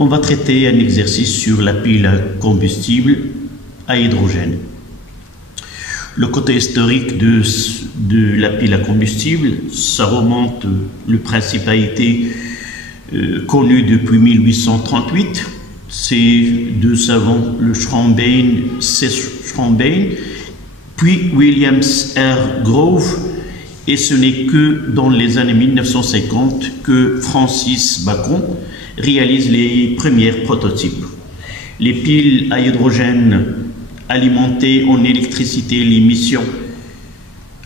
On va traiter un exercice sur la pile à combustible à hydrogène. Le côté historique de la pile à combustible, ça remonte, le principe a été connu depuis 1838. C'est deux savants, le C. Schrombane, puis Williams R. Grove, et ce n'est que dans les années 1950 que Francis Bacon réalise les premiers prototypes. Les piles à hydrogène alimentaient en électricité les missions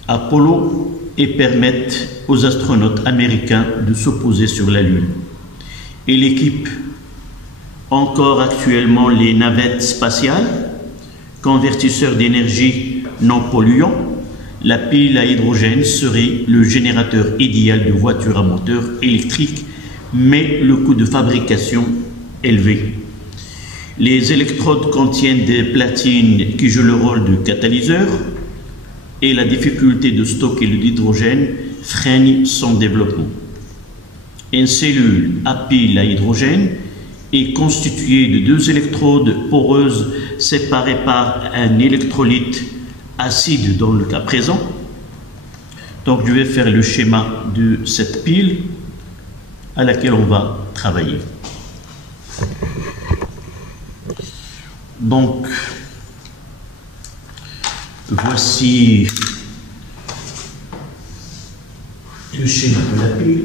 Apollo et permettent aux astronautes américains de se poser sur la Lune. Et l'équipe encore actuellement les navettes spatiales, convertisseurs d'énergie non polluants. La pile à hydrogène serait le générateur idéal de voitures à moteur électrique, mais le coût de fabrication élevé. Les électrodes contiennent des platines qui jouent le rôle de catalyseur et la difficulté de stocker l'hydrogène freine son développement. Une cellule à pile à hydrogène est constituée de deux électrodes poreuses séparées par un électrolyte acide dans le cas présent. Donc je vais faire le schéma de cette pile à laquelle on va travailler. Donc voici le schéma de la pile.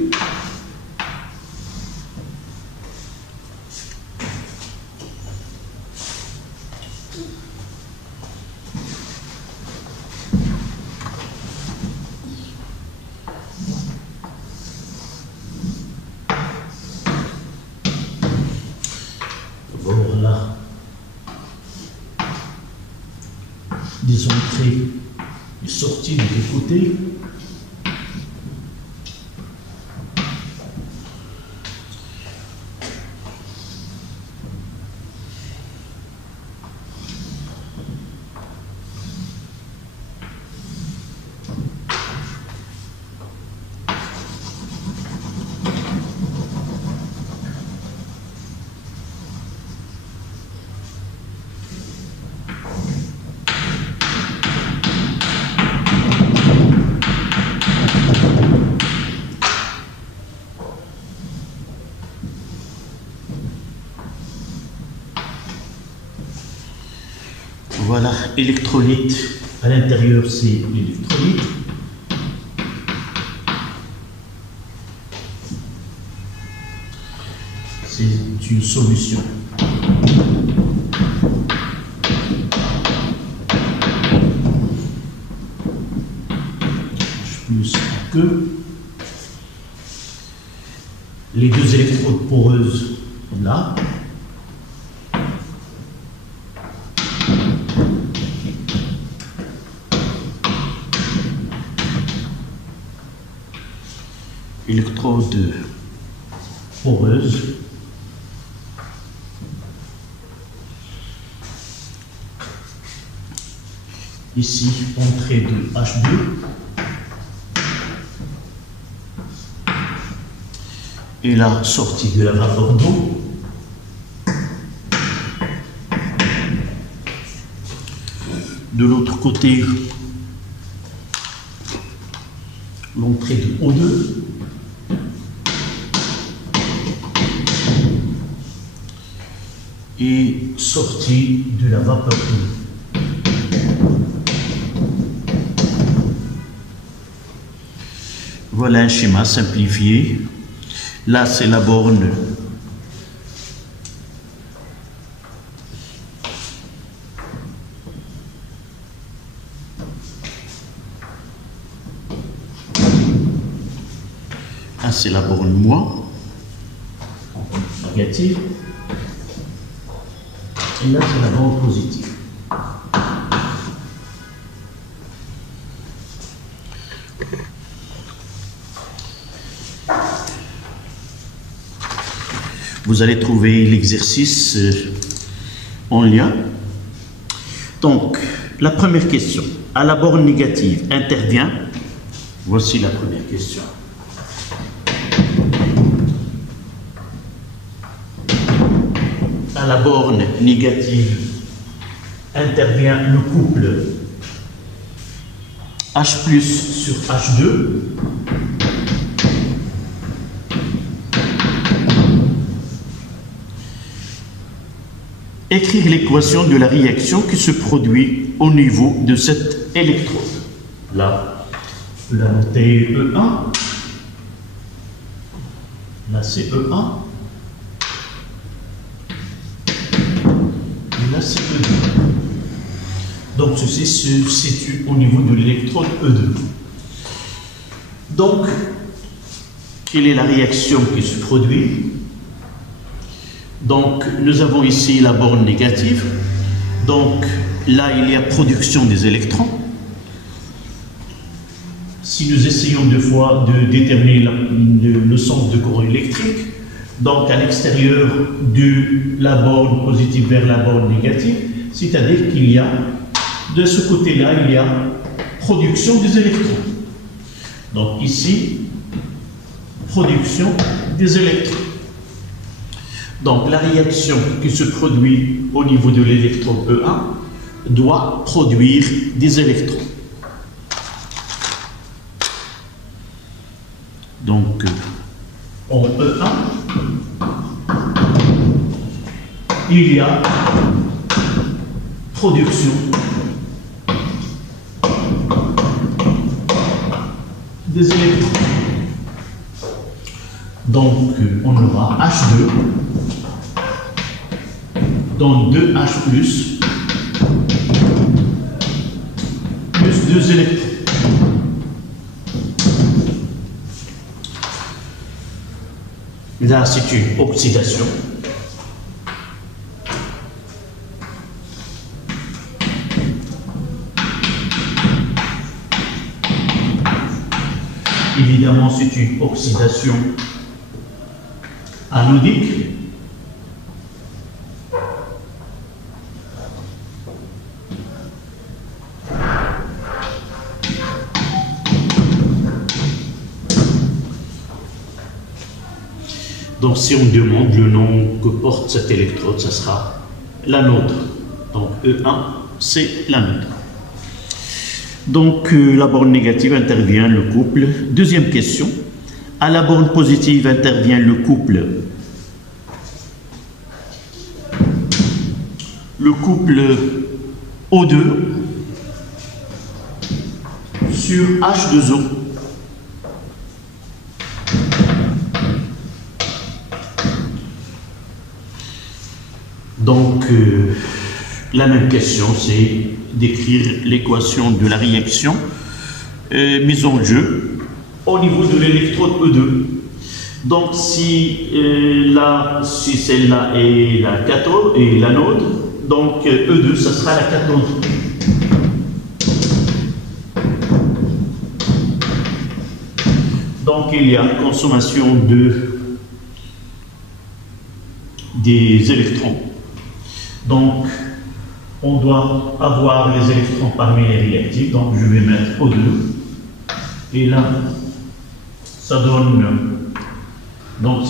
Voilà des entrées et sorties de deux côtés. Voilà, électrolyte. À l'intérieur, c'est l'électrolyte. C'est une solution. Plus que les deux électrodes poreuses là. Électrode poreuse. Ici, entrée de H2. Et la sortie de la vapeur d'eau. De l'autre côté, l'entrée de O2. Et sortie de la vapeur d'eau. Voilà un schéma simplifié. Là, c'est la borne c'est la borne moins négative. Et là, c'est la borne positive. Vous allez trouver l'exercice en lien. Donc, la première question. À la borne négative intervient, voici la première question. à la borne négative intervient le couple H plus sur H2. Écrire l'équation de la réaction qui se produit au niveau de cette électrode. Là, je vais la noter E1. Là, c'est E1. Et là, c'est E2. Donc, ceci se situe au niveau de l'électrode E2. Donc, quelle est la réaction qui se produit? Donc, nous avons ici la borne négative. Donc, là, il y a production des électrons. Si nous essayons deux fois de déterminer le sens de courant électrique, donc à l'extérieur de la borne positive vers la borne négative, c'est-à-dire qu'il y a, de ce côté-là, il y a production des électrons. Donc ici, production des électrons. Donc la réaction qui se produit au niveau de l'électron E1 doit produire des électrons. Donc en E1, il y a production des électrons. Donc on aura H2 dans 2H plus 2 électrons. Là, c'est une oxydation. Évidemment, c'est une oxydation anodique. Donc, si on demande le nom que porte cette électrode, ce sera l'anode. Donc, E1, c'est l'anode. Donc, la borne négative intervient le couple. Deuxième question. À la borne positive intervient le couple. Le couple O2 sur H2O. Donc, la même question, c'est d'écrire l'équation de la réaction mise en jeu au niveau de l'électrode E2. Donc, si celle-là est la cathode et l'anode, donc E2, ça sera la cathode. Donc, il y a consommation des électrons. Donc, on doit avoir les électrons parmi les réactifs. Donc, je vais mettre O2. Et là, ça donne... Donc,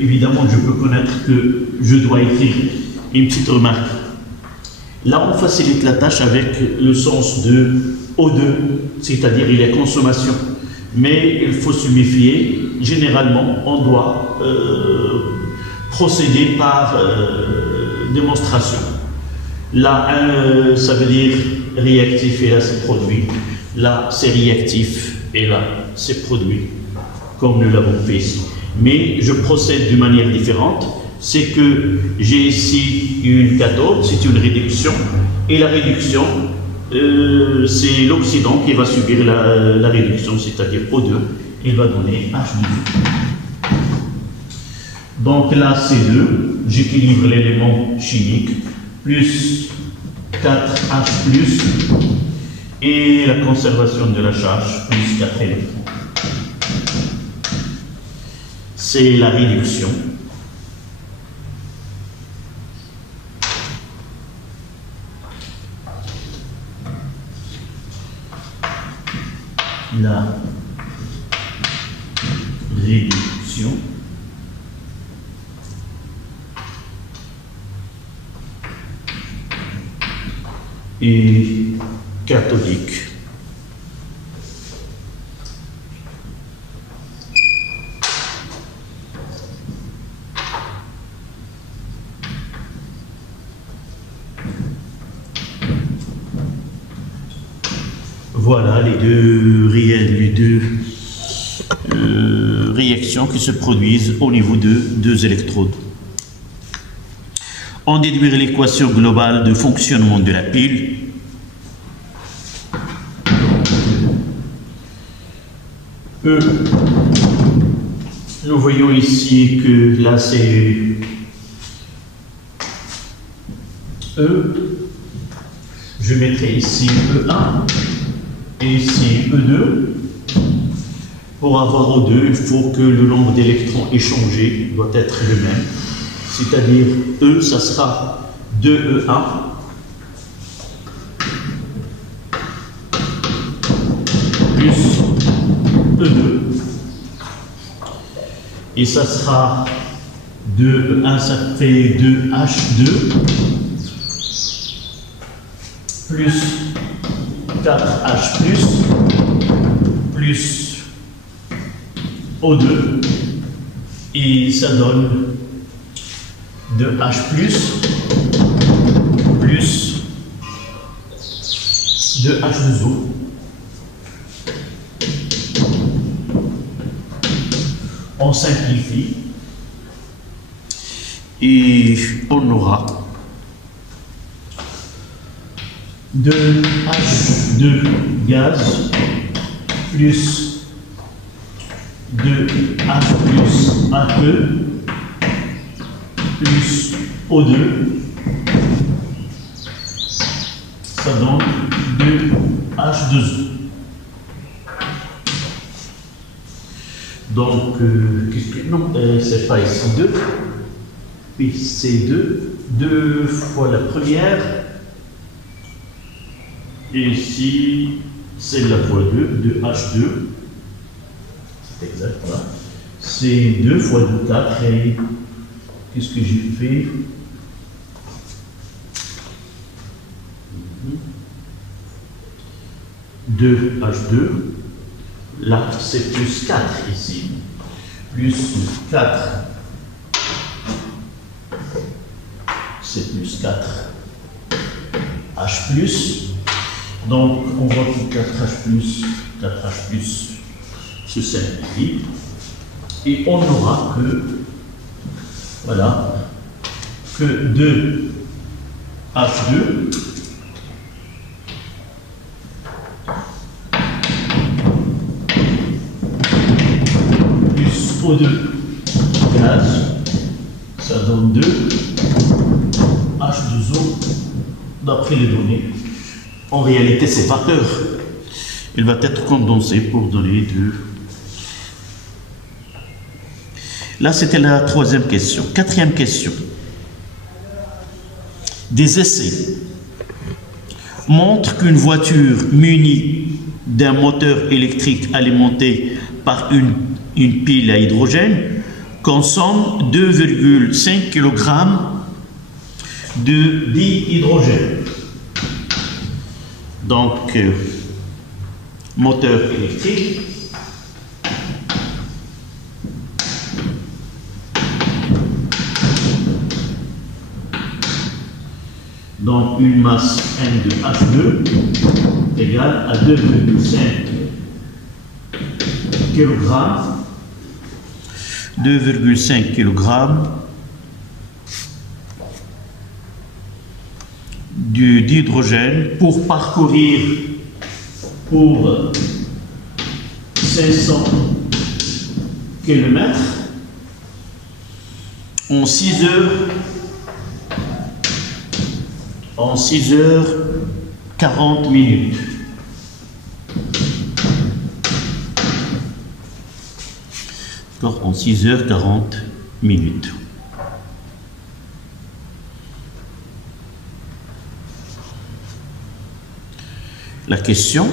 évidemment, je peux connaître que je dois écrire une petite remarque. Là, on facilite la tâche avec le sens de O2, c'est-à-dire il y a consommation. Mais il faut se méfier. Généralement, on doit procéder par démonstration. Là, ça veut dire réactif et là, c'est produit. Là, c'est réactif et là, c'est produit, comme nous l'avons fait ici. Mais je procède de manière différente. C'est que j'ai ici une cathode, c'est une réduction. Et la réduction, c'est l'oxydant qui va subir la réduction, c'est-à-dire O2. Il va donner H2. Donc là, C2, j'équilibre l'élément chimique, plus 4H+, et la conservation de la charge, plus 4 électrons. C'est la réduction. La réduction. et cathodique. Voilà les deux réactions qui se produisent au niveau de deux électrodes. En déduire l'équation globale de fonctionnement de la pile. Nous voyons ici que là c'est E. Je mettrai ici E1 et ici E2. Pour avoir O2, il faut que le nombre d'électrons échangés doit être le même. C'est-à-dire E, ça sera 2E1 plus E2. Et ça sera 2E1, ça fait 2H2 plus 4H plus O2. Et ça donne 2H plus 2H2O. On simplifie et on aura 2H2 gaz plus 2H plus A2 plus O2, ça donne 2H2O. Donc, non, c'est pas ici 2, puis c'est 2 fois la première, et ici c'est la fois 2, 2H2, c'est exact, voilà. C'est 2 fois 2, 4, et qu'est-ce que j'ai fait? Deux H2, là c'est plus 4 ici, plus 4, c'est plus 4 H plus, donc on voit que 4H plus se simplifie, et on n'aura que, voilà, que 2 H2 plus O2 gaz, ça donne 2 H2O d'après les données. En réalité, c'est vapeur. Il va être condensé pour donner 2. Là, c'était la troisième question. Quatrième question. Des essais montrent qu'une voiture munie d'un moteur électrique alimenté par une pile à hydrogène consomme 2,5 kg de dihydrogène. Donc, moteur électrique. Donc, une masse N de H2 égale à 2,5 kg. 2,5 kg d'hydrogène pour parcourir pour 500 km en 6 heures 40 minutes. D'accord, en 6 heures 40 minutes. La question,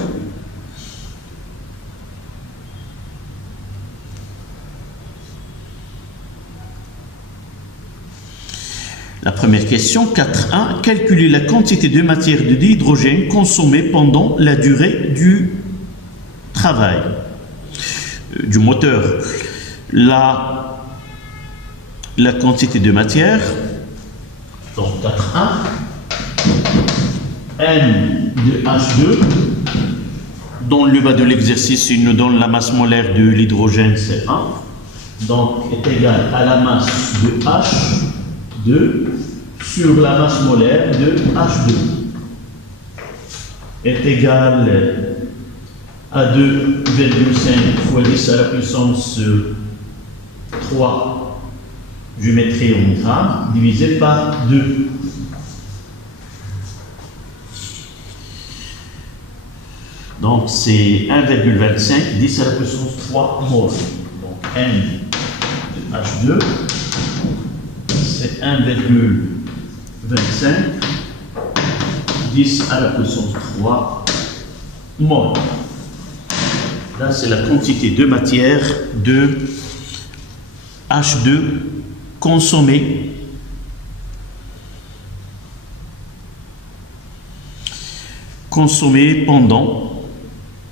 La première question, 4.1. Calculer la quantité de matière de dihydrogène consommée pendant la durée du travail du moteur. La quantité de matière, donc 4.1, N de H2, dans le bas de l'exercice, il nous donne la masse molaire de l'hydrogène, c'est 1, donc est égal à la masse de H2 sur la masse molaire de H2, est égal à 2,5 fois 10 à la puissance 3, je mettrai en grammes, divisé par 2. Donc c'est 1,25, 10 à la puissance 3 mol. Donc N de H2, c'est 1,25, 10 à la puissance 3 mol. Là, c'est la quantité de matière de H2 consommée pendant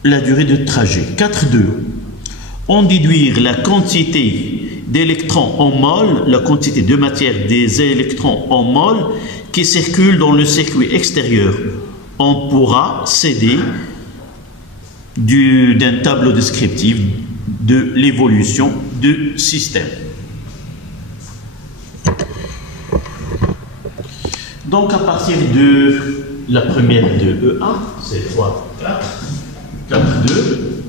la durée de trajet. 4.2. On déduire la quantité d'électrons en mol, la quantité de matière des électrons en mol qui circulent dans le circuit extérieur. On pourra s'aider d'un tableau descriptif de l'évolution du système. Donc à partir de la première de E1, c'est 3, 4, 4, 2,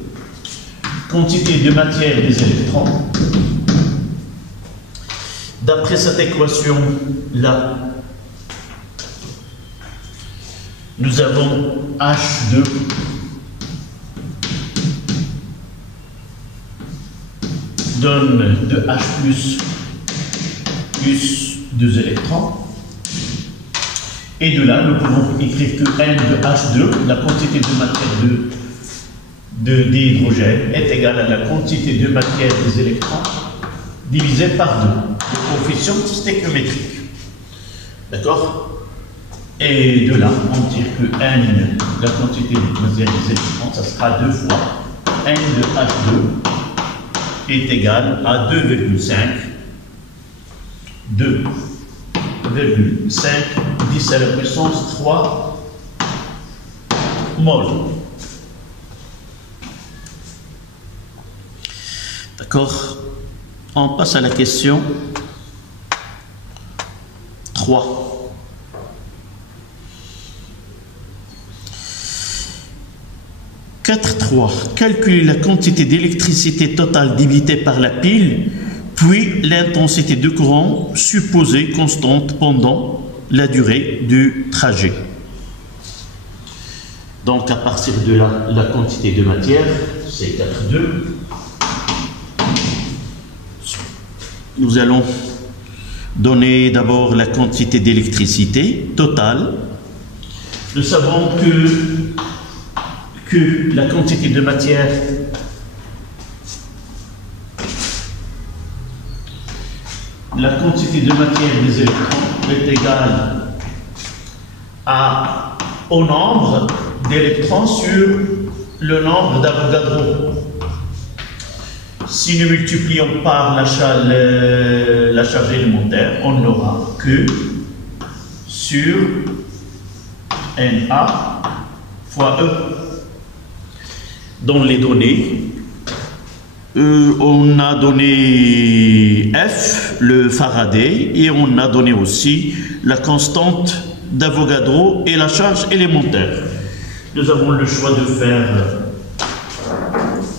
quantité de matière des électrons. D'après cette équation-là, nous avons H2 donne 2H plus 2 électrons. Et de là, nous pouvons écrire que N de H2, la quantité de matière d'hydrogène, est égale à la quantité de matière des électrons divisé par 2, le coefficient stéchiométrique. D'accord? Et de là, on tire que N, la quantité de matière des électrons, ça sera 2 fois N de H2 est égal à 2,5 10 à la puissance 3 mol. D'accord? On passe à la question 3. Calculer la quantité d'électricité totale débitée par la pile, puis l'intensité de courant supposée constante pendant la durée du trajet. Donc à partir de là, la quantité de matière, c'est 4,2. Nous allons donner d'abord la quantité d'électricité totale. Nous savons que la quantité de matière des électrons est égale au nombre d'électrons sur le nombre d'Avogadro. Si nous multiplions par la charge élémentaire, on n'aura que sur Na fois E. Dans les données, on a donné F, le Faraday, et on a donné aussi la constante d'Avogadro et la charge élémentaire. Nous avons le choix de faire,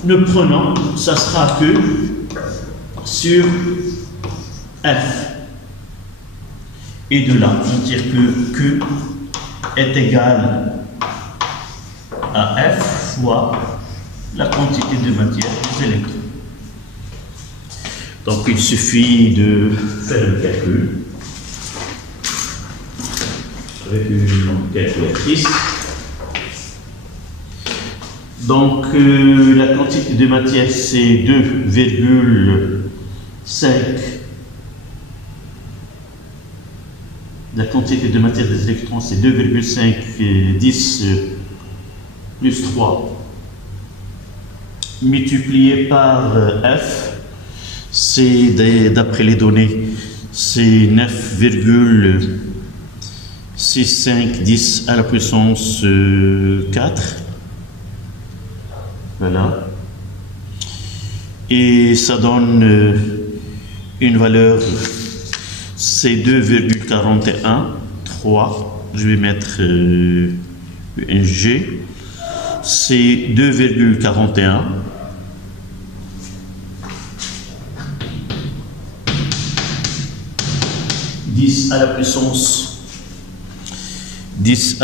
nous prenons, ça sera que sur F. Et de là, on tire que Q est égal à F fois la quantité de matière des électrons. Donc il suffit de faire le calcul avec une calculatrice. Donc la quantité de matière c'est 2,5 La quantité de matière des électrons, c'est 2,5 10 plus 3 multiplié par F. C'est d'après les données, c'est 9,6510 à la puissance 4. Voilà. Et ça donne une valeur, c'est 2,41, 3. Je vais mettre un G. C'est 2,41. (10 à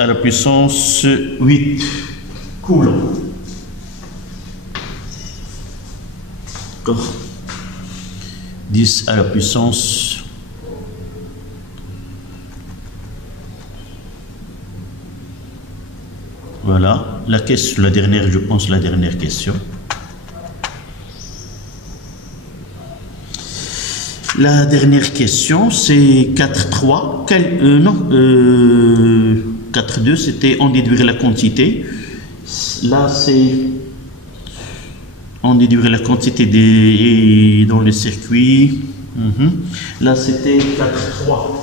la puissance 8 coulombs). D'accord. 10 à la puissance 8. Voilà, la dernière, je pense, la dernière question. La dernière question, c'est 4.3. 4.2, c'était en déduire la quantité. Là, c'est en déduire la quantité dans le circuit. Là, c'était 4.3.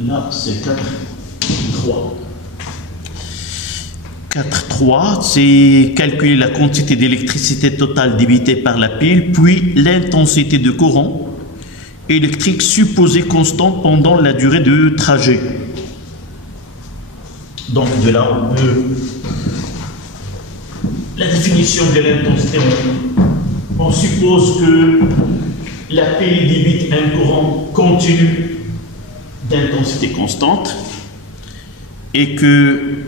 Là, c'est 4.3. 4.3, c'est calculer la quantité d'électricité totale débitée par la pile, puis l'intensité de courant électrique supposée constante pendant la durée de trajet. Donc de là, on peut... La définition de l'intensité, on suppose que la pile débite un courant continu d'intensité constante et que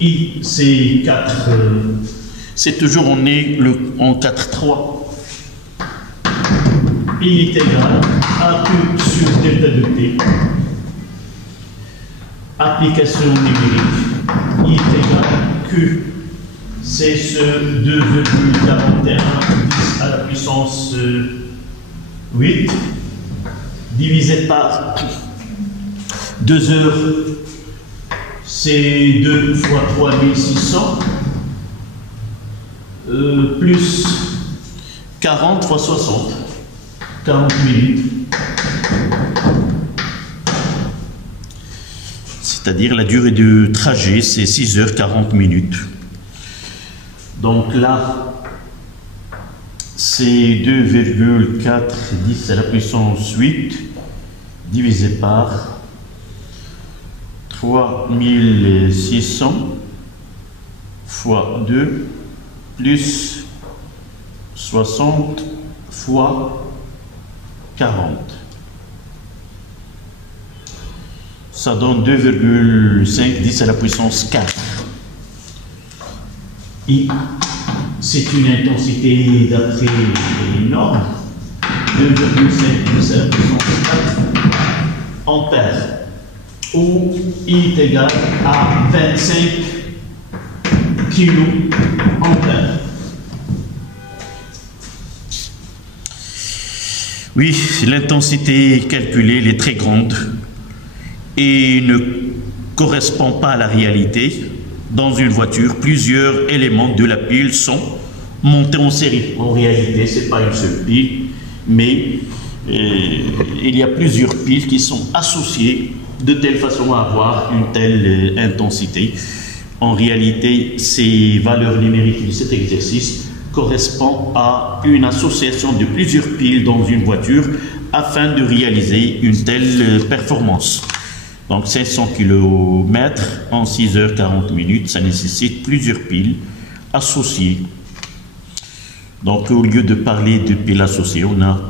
I, c'est 4, c'est toujours, on est en 4.3. I est égal à Q sur delta de T. Application numérique. I est égal à Q, c'est ce 2,41 10 à la puissance 8 divisé par 2 heures. C'est 2 fois 3600 plus 40 fois 60, 40 minutes. C'est-à-dire la durée de trajet, c'est 6 heures 40 minutes. Donc là, c'est 2,410 à la puissance 8 divisé par 3600 fois 2 plus 60 fois 40. Ça donne 2,510 à la puissance 4. I, c'est une intensité d'après les normes. 2,510 à la puissance 4 ampères. Où I est égal à 25 kA. Oui, l'intensité calculée elle est très grande et ne correspond pas à la réalité. Dans une voiture, plusieurs éléments de la pile sont montés en série. En réalité, ce n'est pas une seule pile, mais il y a plusieurs piles qui sont associées de telle façon à avoir une telle intensité. En réalité, ces valeurs numériques de cet exercice correspondent à une association de plusieurs piles dans une voiture afin de réaliser une telle performance. Donc 500 km en 6 heures 40 minutes, ça nécessite plusieurs piles associées. Donc au lieu de parler de piles associées, on a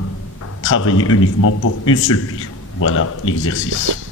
travaillé uniquement pour une seule pile. Voilà l'exercice.